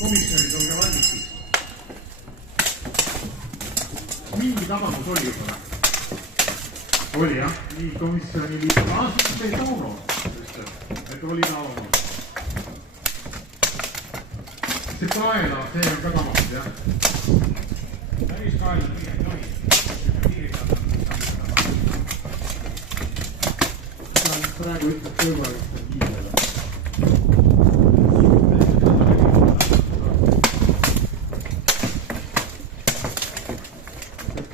komisjonis olge valmis siis. Mingi tabamus oli juba. Oli jah, nii komisjoni liitud aastast ei Tauno, et oli tabamus. See kaela, see on ka tabamus jah. Päris kaela pigem tohi. Praegu ütleb töökorraldust on kiirele.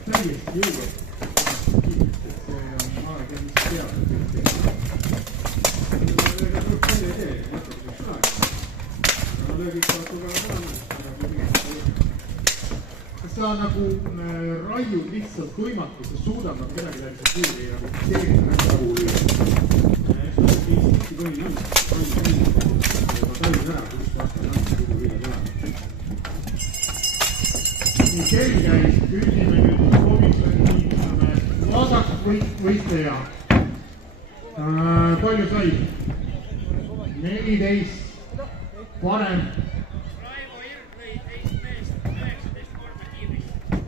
Täiesti jõuga kiirelt, et see on aeg ja mis teab. Ega tuleb palju idee, mõtleb see sõnag. Aga löögid saavad tugeva sõnamist. Kas sa nagu raiud lihtsalt võimatus ja suudab midagi läbi see kuuli nagu teerida nästa kuuli? Nii kell käis, küsime nüüd komisjoni vasakvõitleja. Palju sai? 14, parem.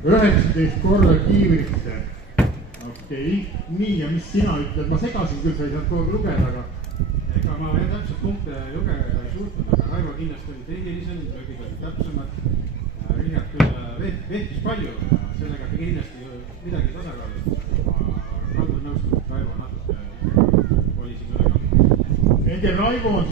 19 korda kiivrisse. Okei, nii ja mis sina ütled? Ma segasin küll, sa ei saanud kogu lugeda, aga ega ma veel täpselt punkte lugeda ei suutnud, aga Raivo kindlasti oli tehnilisem, löögid olid täpsemad. Richard küll vehtis palju, sellega kindlasti midagi tasakaalust. Ma kaldun nõustun, et Raivo natuke oli siin ülekaalukas. Nende Raivo on